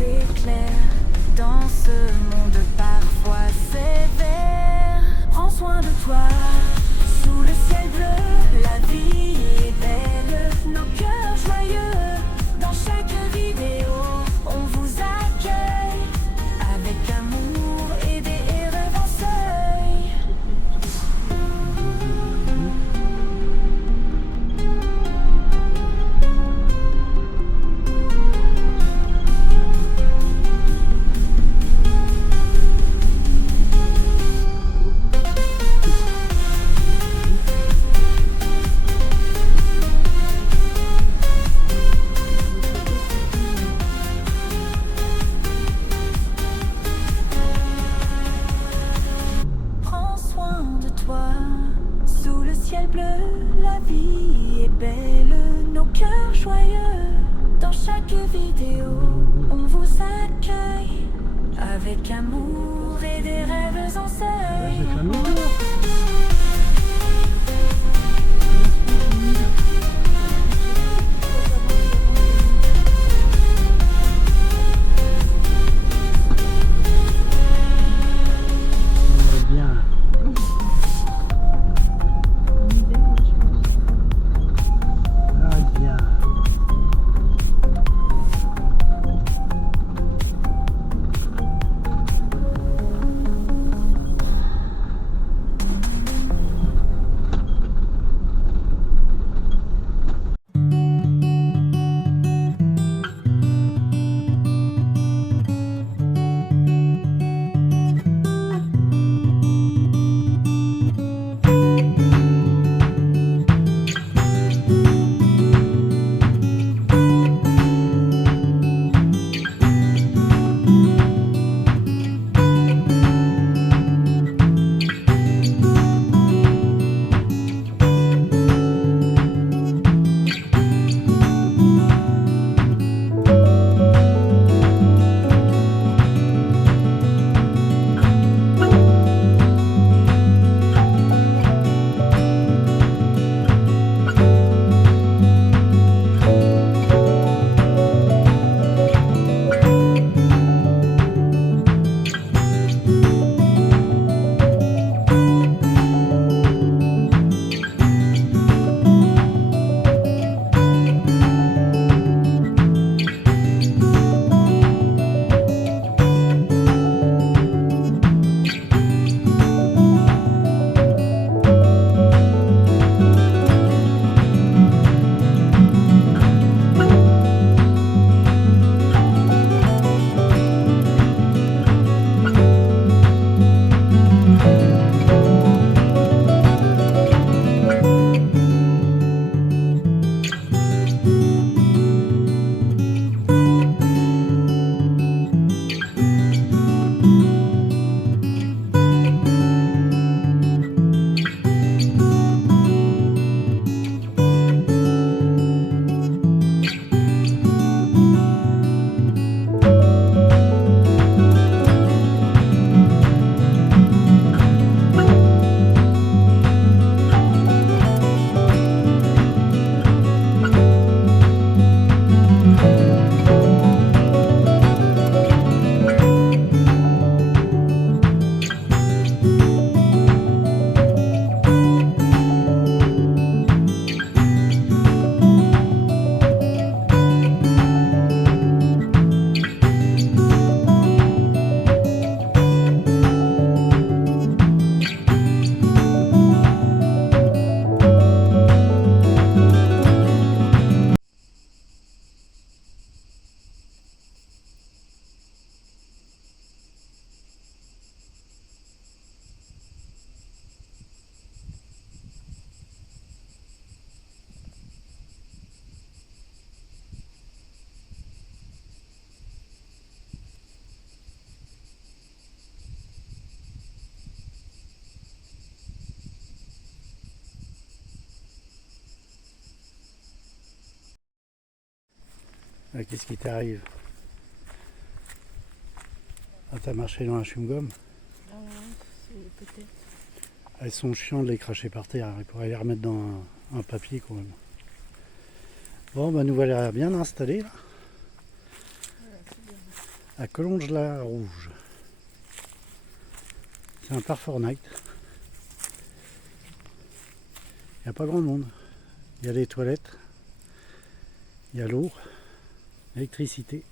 s'éclaire dans ce monde parfois sévère. Prends soin de toi, sous le ciel bleu, la vie est belle, nos cœurs joyeux. Dans chaque vidéo, on vous accueille avec amour et des rêves en seuil. Prends soin de toi, sous le ciel bleu, la vie est belle, nos cœurs joyeux. Dans chaque vidéo, on vous accueille avec amour et des rêves en seuil. Bien. Ah, bien. Ah, qu'est-ce qui t'arrive? Ah, t'as marché dans un chewing-gum? Peut-être. Elles sont chiants de les cracher par terre, il pourrait les remettre dans un papier quand même. Bon, bah nous voilà bien installés là. Voilà, c'est bien. à Collonges-la-Rouge. C'est un parc Fortnite. Il n'y a pas grand monde. Il y a les toilettes, il y a l'eau, l'électricité.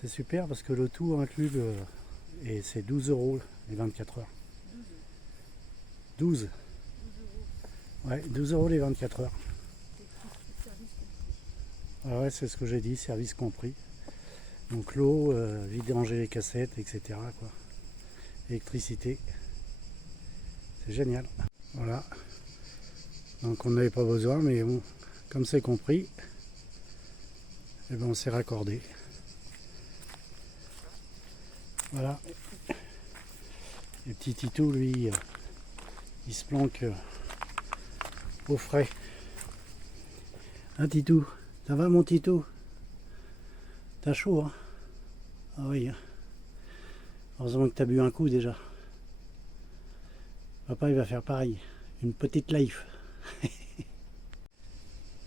C'est super parce que le tout inclut et c'est 12 € les 24 heures. 12. Ouais, 12 € les 24 heures. Ah ouais, c'est ce que j'ai dit, service compris. Donc l'eau, vidanger les cassettes, etc. quoi. Électricité. C'est génial. Voilà. Donc on n'avait pas besoin, mais bon, comme c'est compris, eh ben on s'est raccordé. Voilà. Le petit Titou, lui, il se planque au frais. Hein Titou? Ça va mon Titou? T'as chaud, hein? Ah oui. Heureusement que t'as bu un coup déjà. Papa il va faire pareil. Une petite life.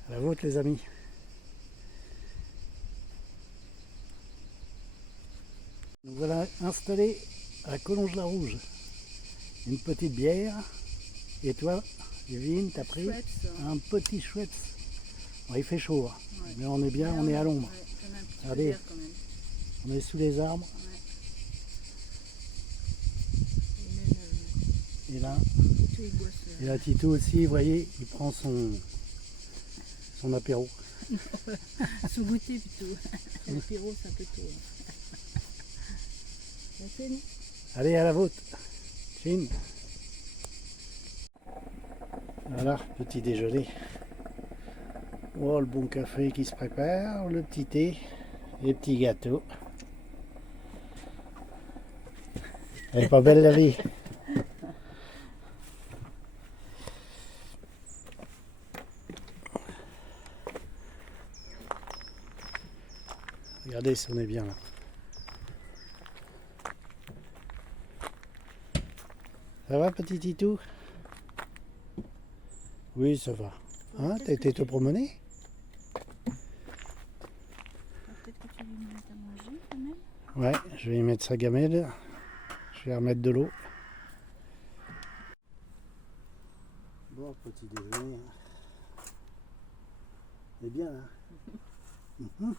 À la vôtre les amis. Nous voilà installés à Collonges-la-Rouge. Une petite bière. Et toi, Evelyne, t'as pris un petit chouette. Bon, il fait chaud, hein. Ouais. Mais on est bien, on est à l'ombre. Ouais, quand même un petit peu Regardez. d'air quand même. On est sous les arbres. Et même Et là, tous les gosses. et là Tito aussi, vous voyez, il prend son apéro. Sous-goûter plutôt. L'apéro c'est un peu tôt. La scène. Allez, à la vôtre. Chine. Voilà, petit déjeuner. Oh, le bon café qui se prépare, le petit thé, les petits gâteaux. Elle est pas belle la vie. Regardez si on est bien là. Ça va petit Titou? Oui, ça va. Hein, t'as été te promener? Peut-être que tu lui mets à manger quand même. Ouais, je vais y mettre sa gamelle. Je vais remettre de l'eau. Bon, petit déjeuner. C'est bien, hein?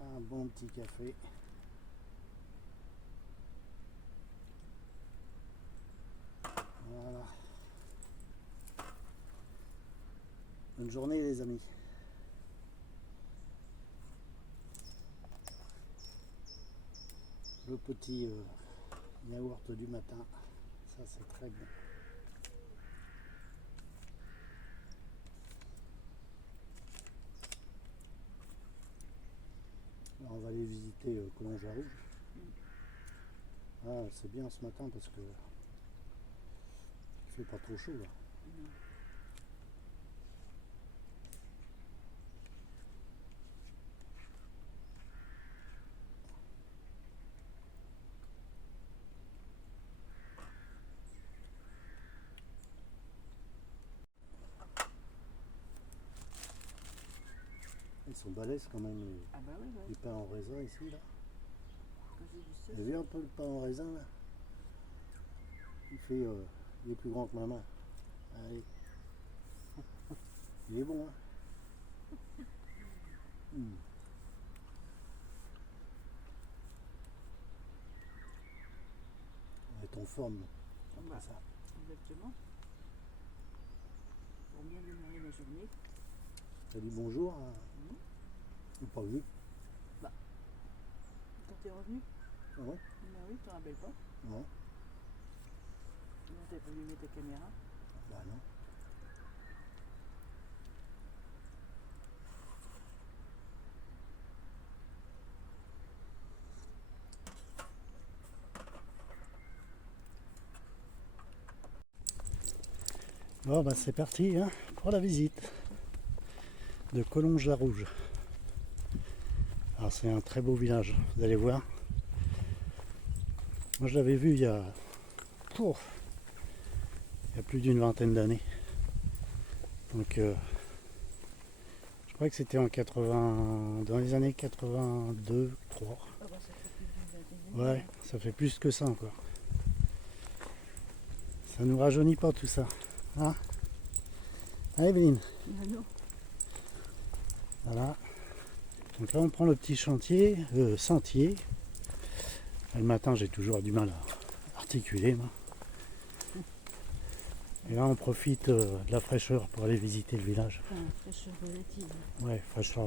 Un bon petit café. Voilà. Bonne journée les amis. Le petit yaourt du matin, ça c'est très bon. Là, on va aller visiter Collonges-la-Rouge. Ah, c'est bien ce matin parce que il fait pas trop chaud là. Ils sont balèzes quand même Ah bah oui, les pains en raisin ici là. quand j'ai du Vous avez vu un peu le pain en raisin là? Il est plus grand que ma main. Allez. Il est bon hein. On est en forme après ça. Exactement. Pour bien démarrer la journée. T'as dit bonjour hein? Ou pas vu? Quand t'es revenu? Ah ouais? Bah oui, t'en rappelles pas? Non. Non, t'avais pas allumé ta caméra? Bah non. Bon bah c'est parti hein, pour la visite de Collonges-la-Rouge. Alors c'est un très beau village, vous allez voir. Moi je l'avais vu il y a plus d'une vingtaine d'années. Donc crois que c'était en 80, dans les années 82, 3. Ah bah, ça fait plus d'une vingtaine d'années. Ouais, ça fait plus que ça encore. Ça nous rajeunit pas tout ça. Hein? Ah, Evelyne, Ah non. voilà. Donc là on prend le petit sentier. Le matin j'ai toujours du mal à articuler moi. Et là on profite de la fraîcheur pour aller visiter le village. Enfin, fraîcheur relative. Ouais, fraîcheur,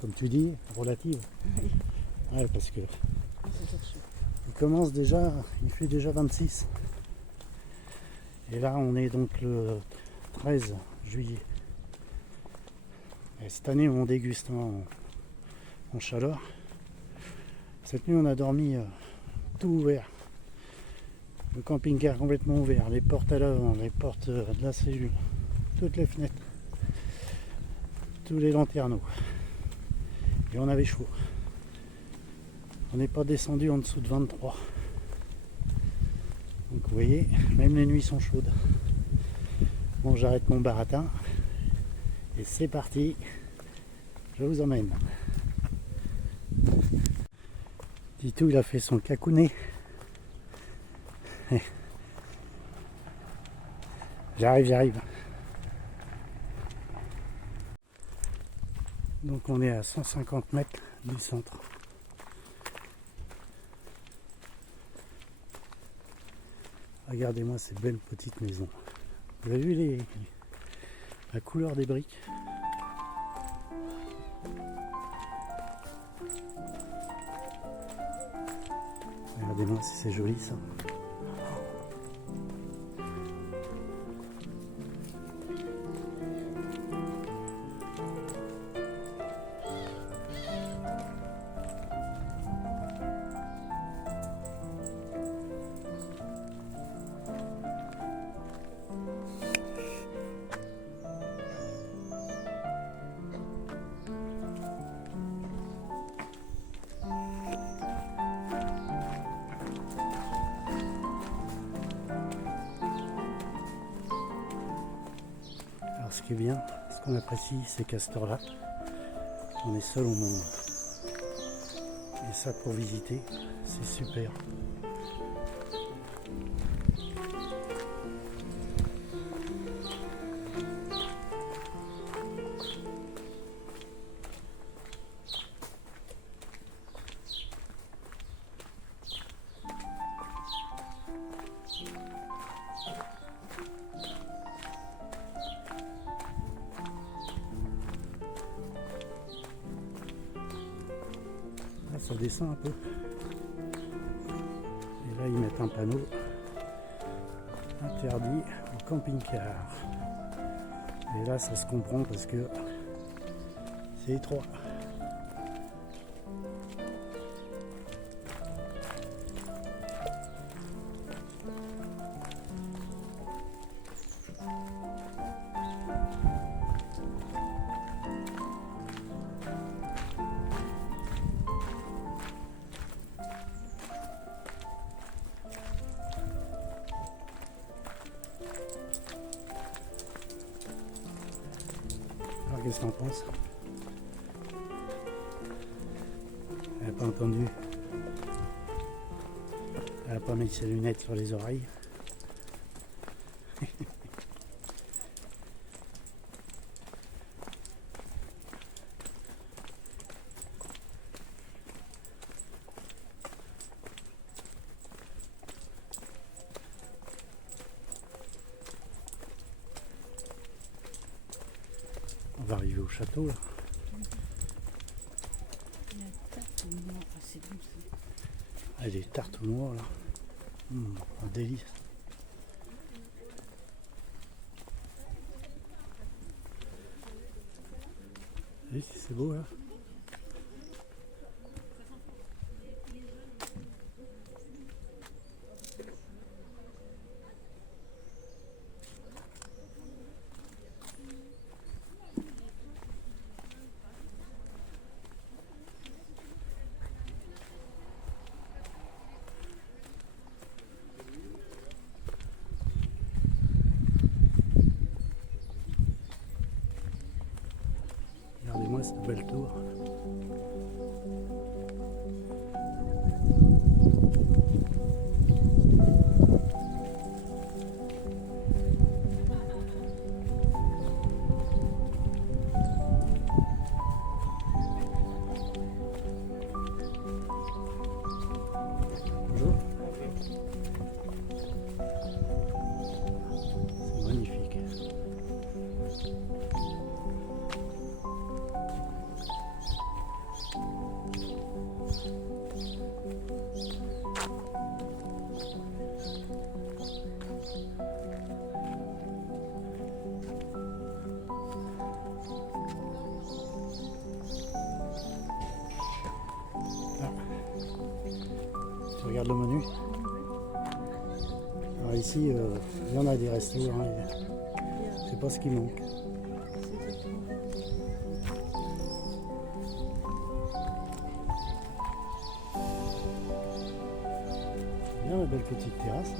comme tu dis, relative. Oui, Ouais, parce que ah, c'est ça chaud. il fait déjà 26. Et là on est donc le 13 juillet. Et cette année on déguste en chaleur. Cette nuit on a dormi tout ouvert. Le camping-car complètement ouvert, les portes à l'avant, les portes de la cellule, toutes les fenêtres, tous les lanterneaux. Et on avait chaud. On n'est pas descendu en dessous de 23. Donc vous voyez, même les nuits sont chaudes. Bon, j'arrête mon baratin. Et c'est parti. Je vous emmène. Titou, il a fait son cacounet. J'arrive. Donc on est à 150 mètres du centre. Regardez-moi ces belles petites maisons. Vous avez vu la couleur des briques? Regardez-moi si c'est joli ça. Alors ce qui est bien, ce qu'on apprécie, c'est qu'à cette heure-là, on est seul au monde. Et ça pour visiter, c'est super. Là, ça descend un peu. Et là, ils mettent un panneau interdit au camping-car. Et là, ça se comprend parce que c'est étroit. Alors qu'est-ce que t'en penses? Elle n'a pas entendu. Elle n'a pas mis ses lunettes sur les oreilles. On va arriver au château là. La tarte au noir, ah, c'est bon ça. Ah, les tartes au noix là. Un délice. Oui, c'est beau là. Regardez moi cette belle tour. Bonjour. C'est magnifique. Ah. Tu regardes le menu. Alors ici, il y en a des restos, hein, c'est pas ce qui manque. Bien la belle petite terrasse.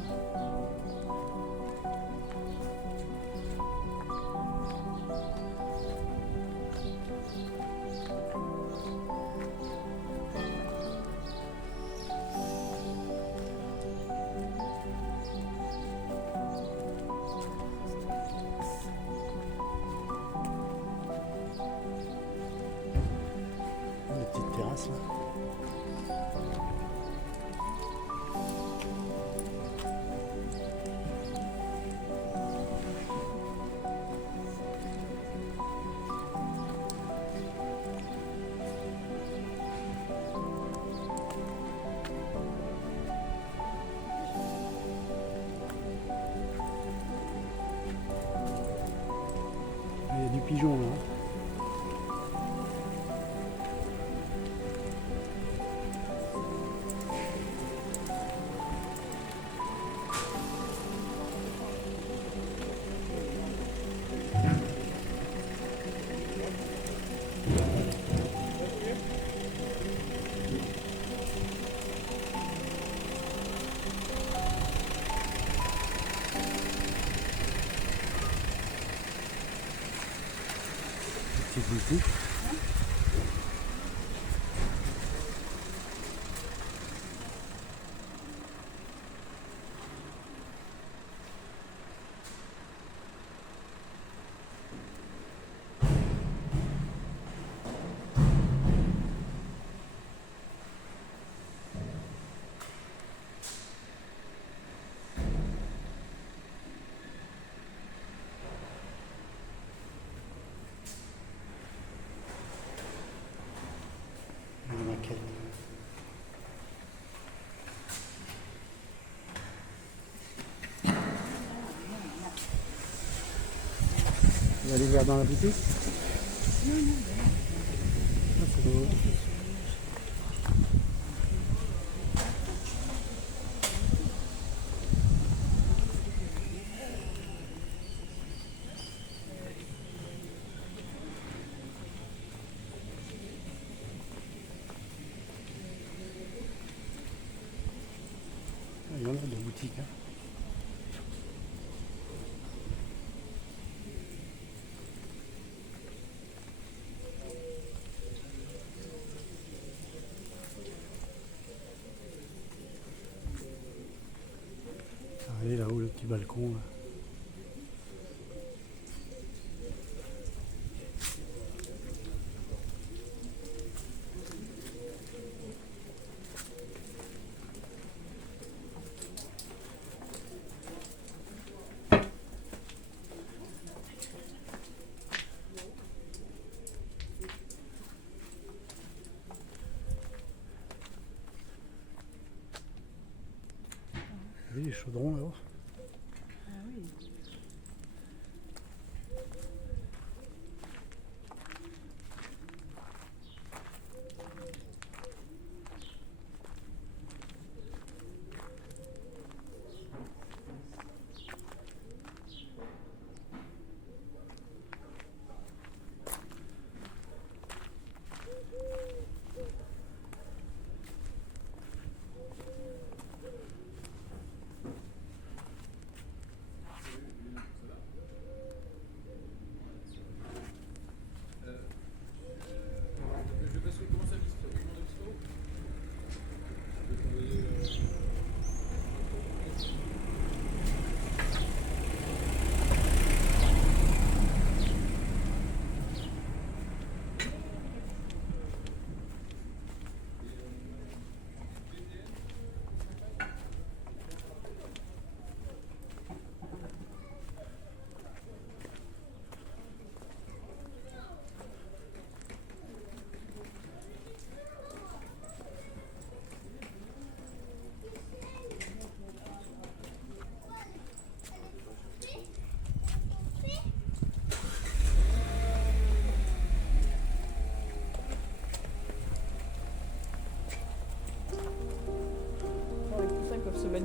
La petite terrasse là. Il y a du pigeon là. Petite boutique. Une maquette. Vous allez voir dans la boutique? Ah, c'est beau. Il y en a de boutiques. Hein. Regardez là-haut le petit balcon. Là. Vous voyez les chaudrons là-haut? Ah oui.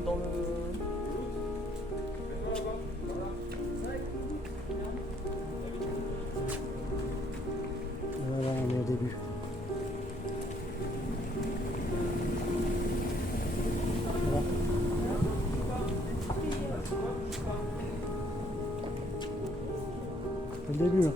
dans le... Voilà, on est au début. Voilà. C'est le début là.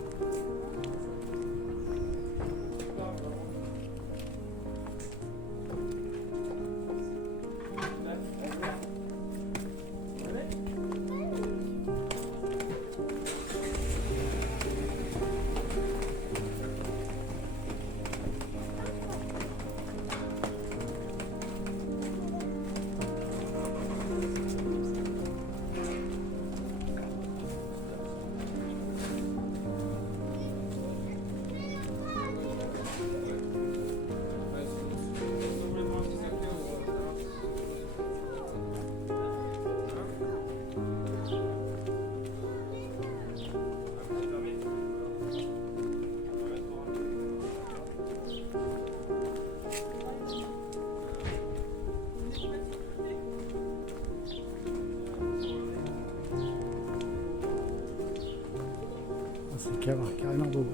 C'est carrément beau.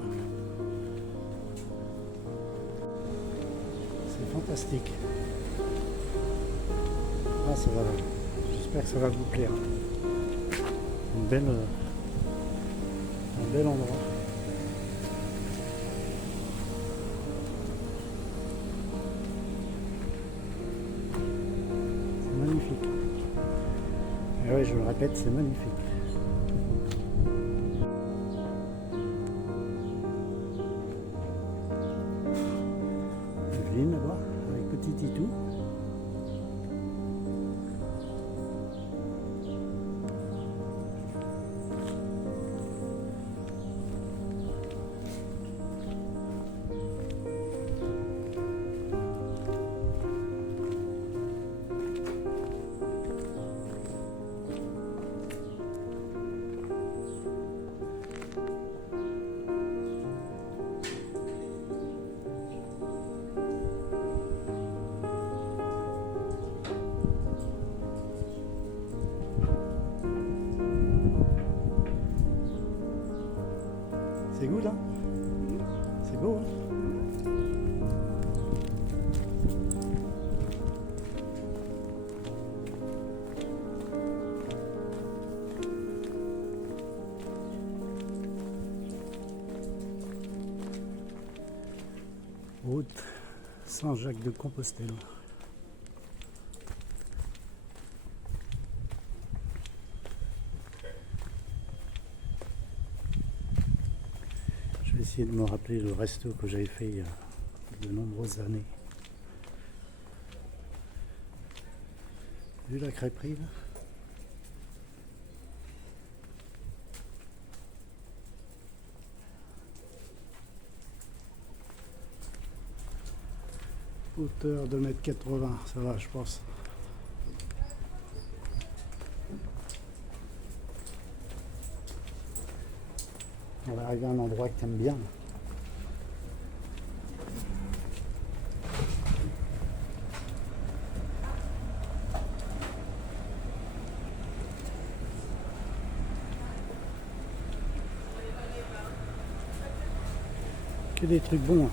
C'est fantastique. Ah, ça va. J'espère que ça va vous plaire. Un bel endroit. C'est magnifique. Et oui, je le répète, c'est magnifique. Evelyne là-bas, avec petit Titou. C'est good, hein? C'est beau, hein? Route Saint-Jacques-de-Compostelle. Je vais essayer de me rappeler le resto que j'avais fait il y a de nombreuses années. Vu la crêperie là? Hauteur de 1,80 m, ça va je pense. On va arriver à un endroit que tu aimes bien. Que des trucs bons.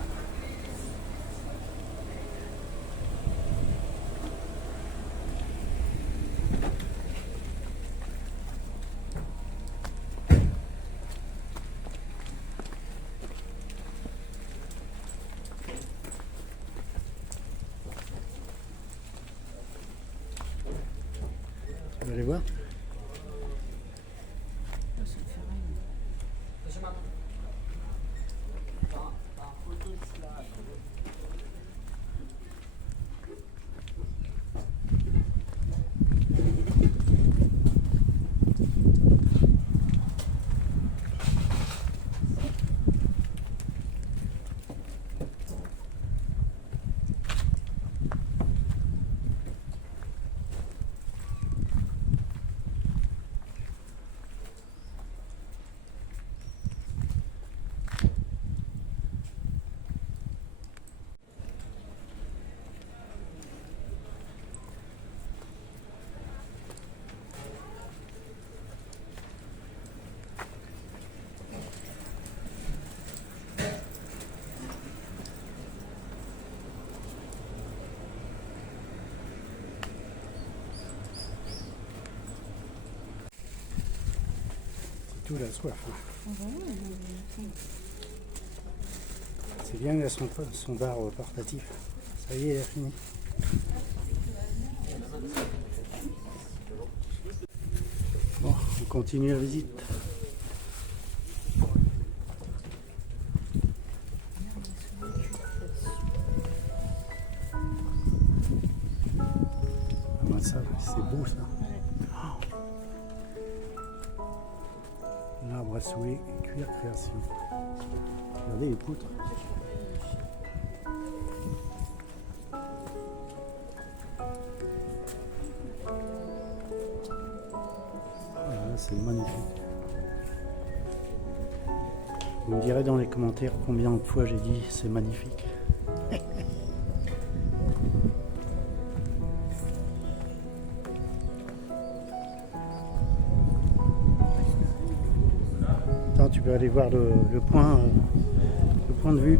Tu vas aller voir? Titou, il a soif. Hein. C'est bien qu'il a son bar portatif. Ça y est, il a fini. Bon, on continue la visite. Ah, ça, c'est beau ça. L'arbre à souhait, cuir création. Regardez les poutres. Voilà, c'est magnifique. Vous me direz dans les commentaires combien de fois j'ai dit c'est magnifique. Tu peux aller voir le point de vue.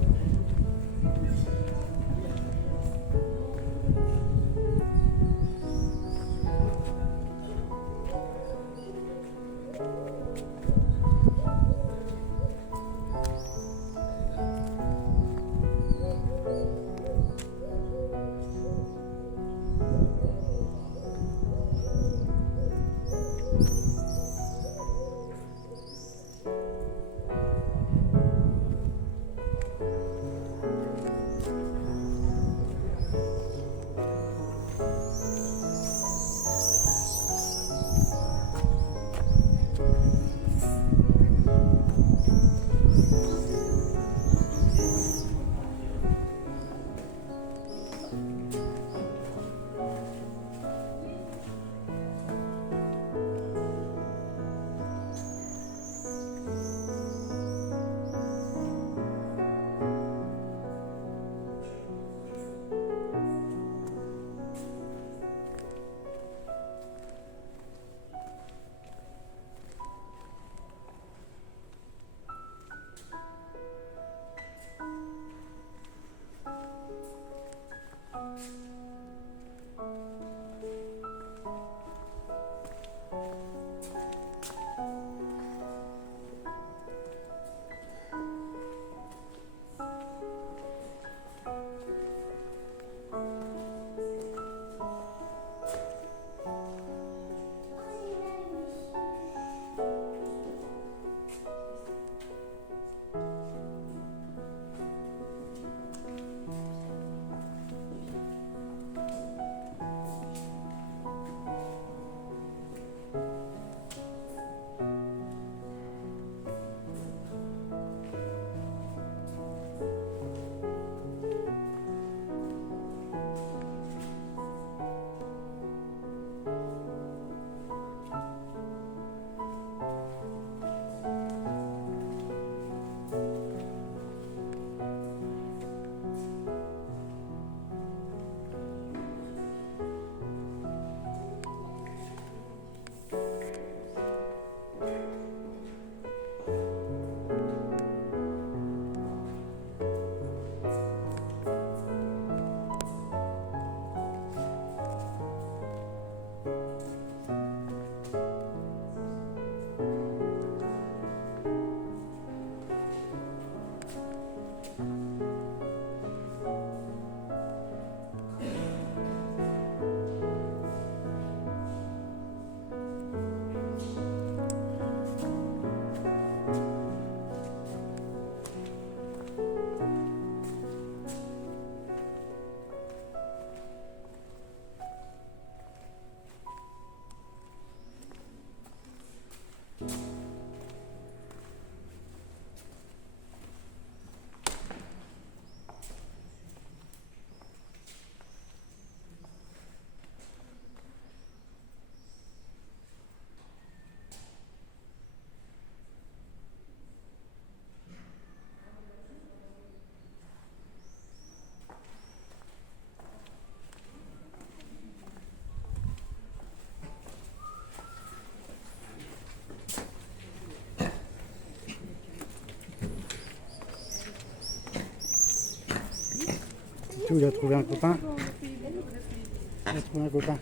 Il a trouvé un copain. Il a trouvé un copain.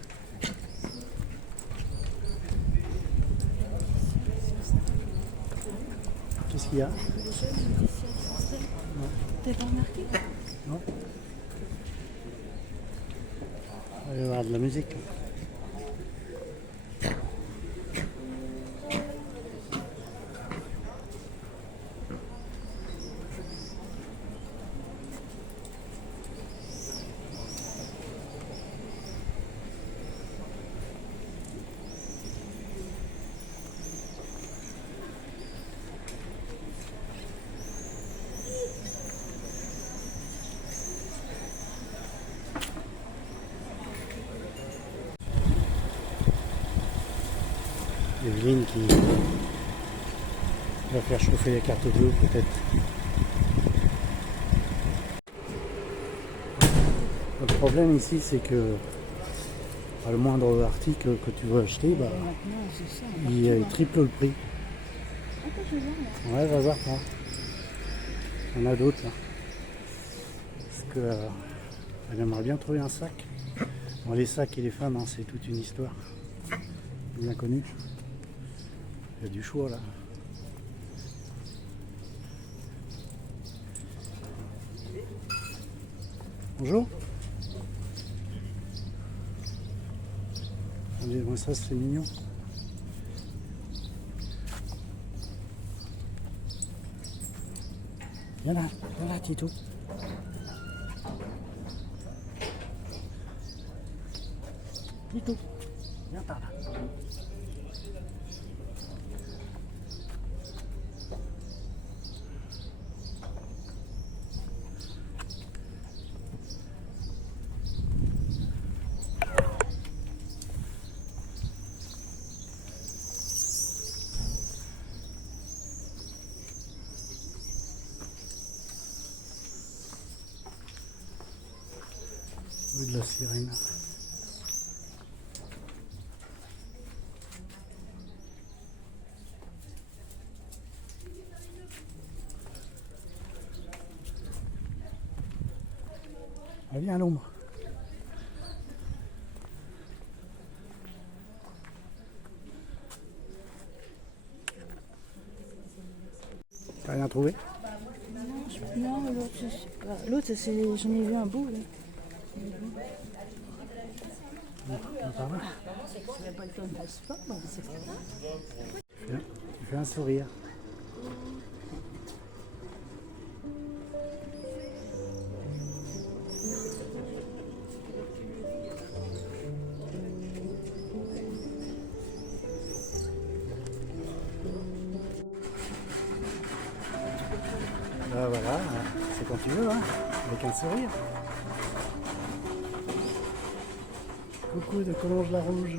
ce qu'il y a. T'as pas remarqué? Non. On va y avoir de la musique. Evelyne qui va faire chauffer les cartes bleues peut-être. Le problème ici c'est que le moindre article que tu veux acheter, bah, Maintenant, c'est ça. il triple le prix. Attends, je vais voir là. Ouais, va voir toi. Il y en a d'autres là. Parce que elle aimerait bien trouver un sac. Bon, les sacs et les femmes, hein, c'est toute une histoire. Bien connue. Il y a du choix là. Bonjour. Regardez, moi ça c'est mignon. Viens là, Tito. Tito, viens par là. Rue de la Sirène. Ah, viens à l'ombre. T'as rien trouvé? Non, l'autre, j'en ai vu un bout. Là. Par là. C'est pas le temps de passeport, c'est pas grave. Tu fais un sourire. Voilà, c'est quand tu veux, hein, avec un sourire. Coucou de Collonges la Rouge.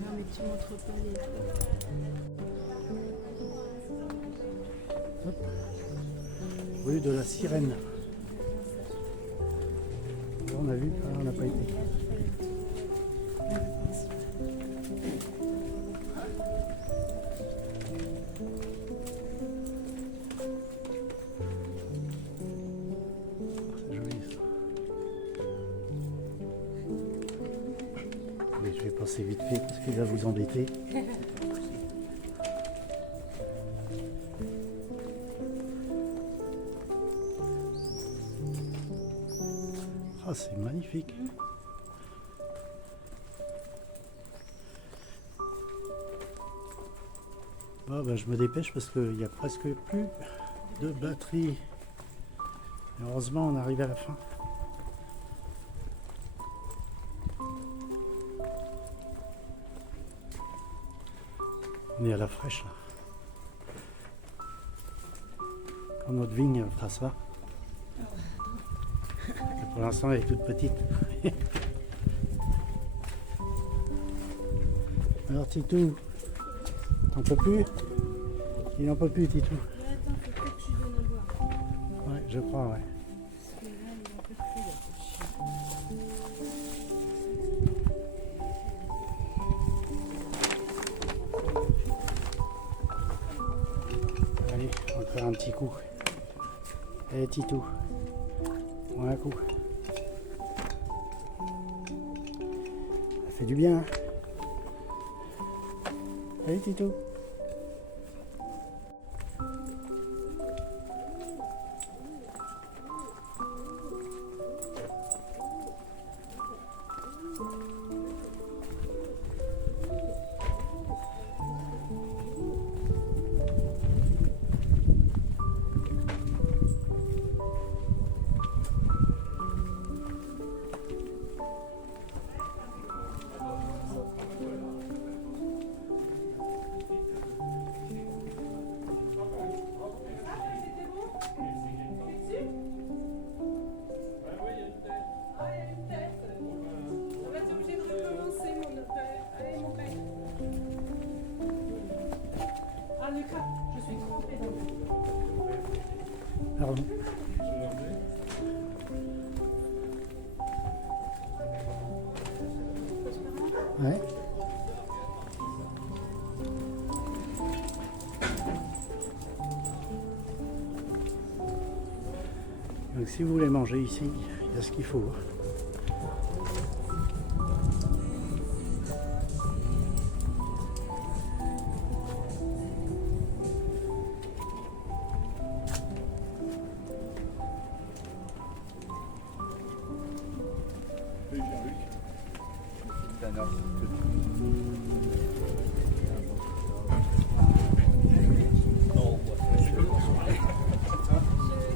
Non, mais tu montres pas les. Hop. Rue de la Sirène. Là, on a vu, on n'a pas été. C'est joli ça. Mais je vais passer vite fait parce qu'il va vous embêter. Ah, c'est magnifique. Ah, bah, je me dépêche parce qu'il n'y a presque plus de batterie. Et heureusement, on arrive à la fin. On est à la fraîche là. Quand notre vigne fera ça. Et pour l'instant, elle est toute petite. Alors Titou, t'en peux plus? Il n'en peut plus Titou. Attends, faut peut-être que tu donnes à boire. Ouais, je crois, ouais. Parce que là, il en peut plus, là, Allez, on va faire un petit coup. Allez Titou, prends un coup. Ça fait du bien, hein. Salut Titou. Pardon. Ouais. Donc si vous voulez manger ici, il y a ce qu'il faut.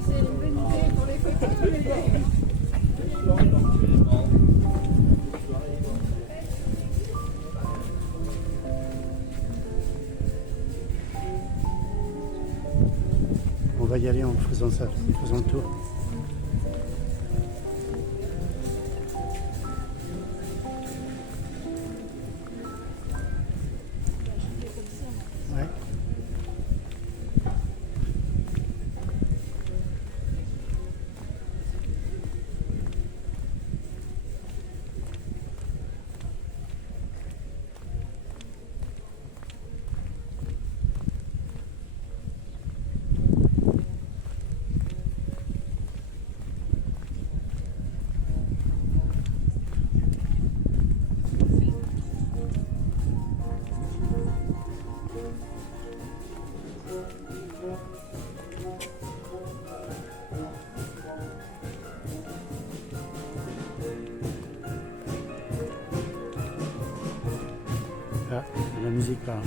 C'est une bonne idée pour les photos, mais... On va y aller en faisant ça, en faisant le tour. Ouais. Ah, la musique parle.